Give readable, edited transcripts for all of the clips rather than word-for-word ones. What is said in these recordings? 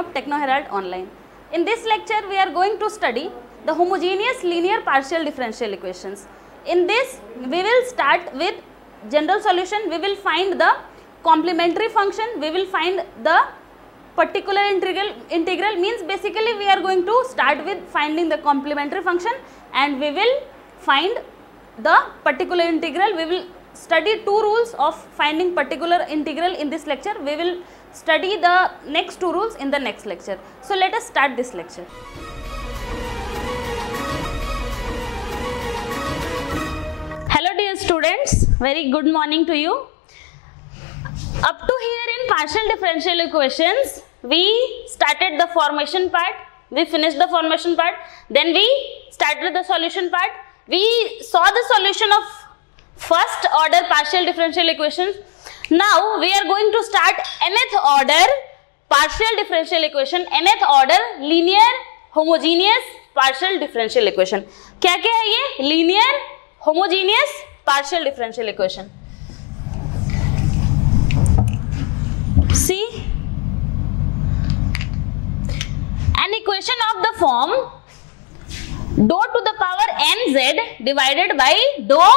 of Techno Herald Online. In this lecture, we are going to study the homogeneous linear partial differential equations. In this, we will start with general solution. We will find the complementary function. We will find the particular integral means basically we are going to start with finding the complementary function, and we will find the particular integral. We will study two rules of finding particular integral in this lecture. We will study the next two rules in the next lecture. So let us start this lecture. Hello dear students, very good morning to you. Up to here in partial differential equations, we started the formation part, we finished the formation part, then we started the solution part. We saw the solution of first order partial differential equations. Now we are going to start nth order partial differential equation, nth order linear homogeneous partial differential equation. क्या क्या है ये? Linear homogeneous partial differential equation. See, an equation of the form dou to the power nz divided by dou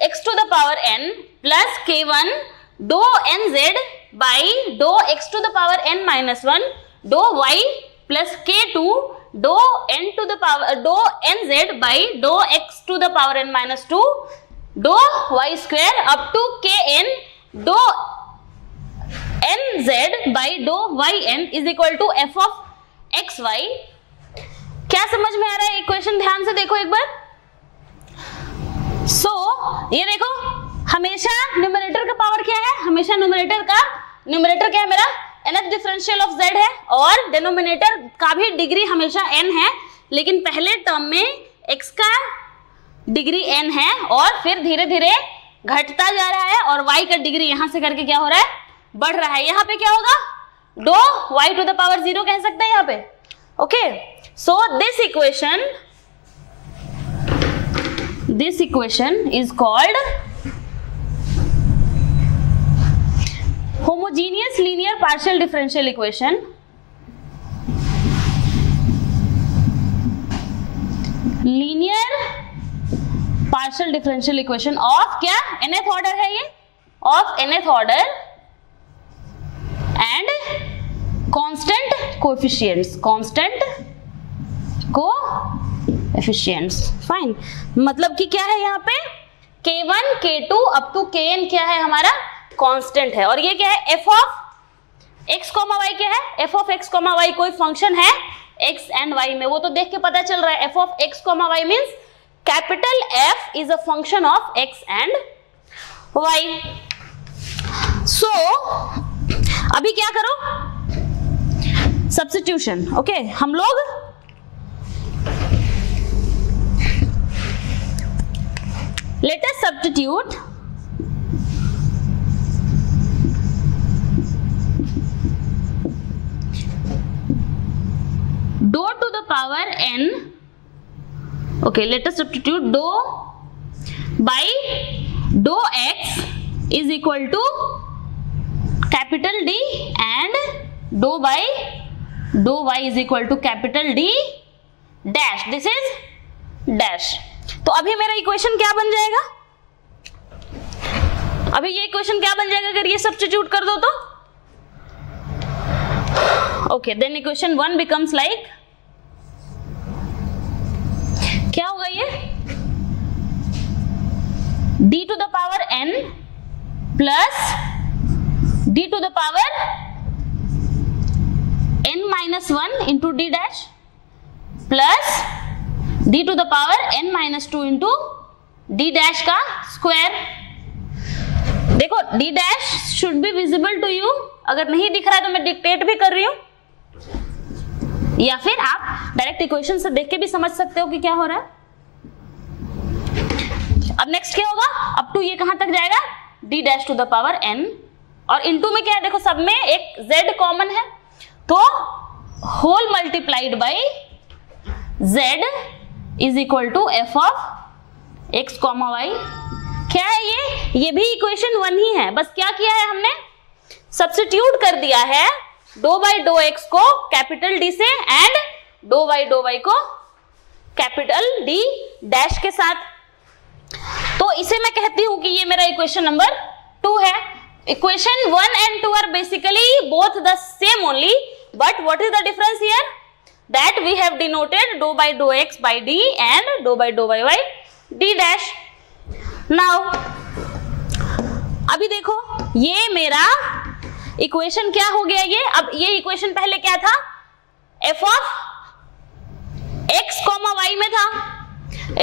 x to the power n plus k1 dou nz by dou x to the power n minus 1 dou y plus k2 dou n to the power dou nz by dou x to the power n minus 2 dou y square up to kn dou nz by dou yn is equal to f of xy. क्या समझ में आ रहा है? Equation ध्यान से देखो एक बार. ये देखो, हमेशा न्यूमरेटर का पावर क्या है? हमेशा न्यूमरेटर क्या है मेरा? nth डिफरेंशियल ऑफ z है, और डिनोमिनेटर का भी डिग्री हमेशा n है, लेकिन पहले टर्म में x का डिग्री n है और फिर धीरे धीरे घटता जा रहा है, और y का डिग्री यहां से करके क्या हो रहा है? बढ़ रहा है. यहाँ पे क्या होगा? dou y to the power 0 कह सकते हैं यहाँ पे. Okay, so this equation is called homogeneous linear partial differential equation. Linear partial differential equation of क्या? nth order है ये, of nth order and constant coefficients. Fine. मतलब कि क्या है यहाँ पे? k1 k2 up to kn क्या है हमारा? कांस्टेंट है. और ये क्या है? f ऑफ x, y क्या है? f ऑफ x, y कोई फंक्शन है x एंड y में, वो तो देख के पता चल रहा है. f of x, y means capital F is a function of x and y. सो अभी क्या करो? सब्स्टिट्यूशन. ओके, हम लोग let us substitute dou to the power n. Okay, let us substitute dou by dou x is equal to capital D and dou by dou y is equal to capital D dash. This is dash. तो अभी मेरा equation क्या बन जाएगा? अभी ये equation क्या बन जाएगा अगर ये सब्स्टिट्यूट कर दो तो? Okay, then equation 1 becomes like, क्या होगा ये? d to the power n plus d to the power n minus 1 into d dash plus d to the power n minus 2 into d dash का square. देखो, d dash should be visible to you. अगर नहीं दिख रहा है तो मैं dictate भी कर रही हूं, या फिर आप डायरेक्ट इक्वेशन से देख के भी समझ सकते हो कि क्या हो रहा है. अब नेक्स्ट क्या होगा? अप टू ये कहां तक जाएगा? d dash to the power n, और इनटू में क्या है? देखो, सब में एक z कॉमन है, तो whole multiplied by z is equal to f of x, y. क्या है ये भी इक्वेशन 1 ही है, बस क्या किया है हमने? सब्स्टिट्यूट कर दिया है डो बाई डो एक्स को कैपिटल डी से एंड डो वाई को कैपिटल डी डैश के साथ। तो इसे मैं कहती हूं कि ये मेरा इक्वेशन नंबर 2 है। Equation 1 and 2 are basically both the same only, but what is the difference here? That we have denoted dou by dou x by d and dou by dou y by d dash. Now अभी देखो ये मेरा equation क्या हो गया, ये अब ये इक्वेशन पहले क्या था, f of x, y में था,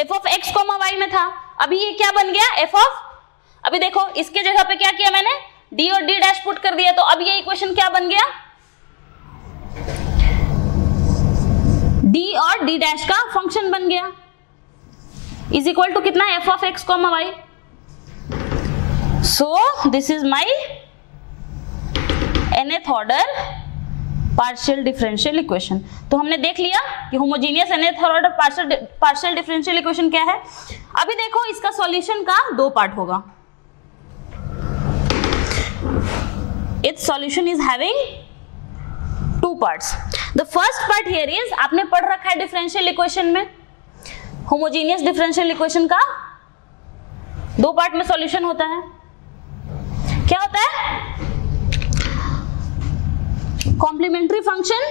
f of x, y में था। अभी ये क्या बन गया, f of, अभी देखो इसके जगह पे क्या किया मैंने, d और d डैश पुट कर दिया, तो अब ये इक्वेशन क्या बन गया, d और d डैश का फंक्शन बन गया, इज इक्वल टू कितना, f of x, y। So this is my nth order partial differential equation. तो हमने देख लिया कि homogeneous nth order partial differential equation क्या है। अभी देखो इसका सॉल्यूशन का 2 पार्ट होगा। Its solution is having 2 parts. The first part here is, आपने पढ़ रखा है डिफरेंशियल इक्वेशन में, होमोजेनियस डिफरेंशियल इक्वेशन का 2 पार्ट में सॉल्यूशन होता है। क्या होता है, complementary function,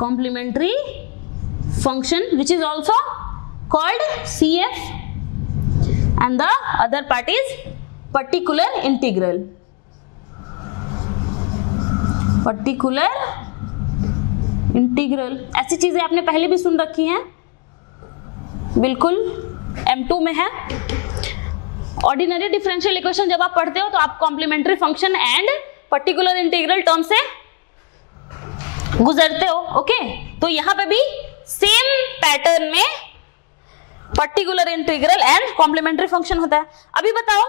complementary function which is also called CF, and the other part is particular integral, particular integral। ऐसी चीजें आपने पहले भी सुन रखी हैं, बिल्कुल M2 में है। ऑर्डिनरी डिफरेंशियल इक्वेशन जब आप पढ़ते हो तो आप complementary function and particular integral term से गुजरते हो, ओके। तो यहां पे भी सेम पैटर्न में particular integral and complementary function होता है। अभी बताओ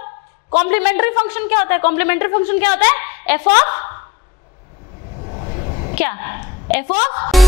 कॉम्प्लीमेंट्री फंक्शन क्या होता है, कॉम्प्लीमेंट्री फंक्शन क्या होता है, f of क्या, f of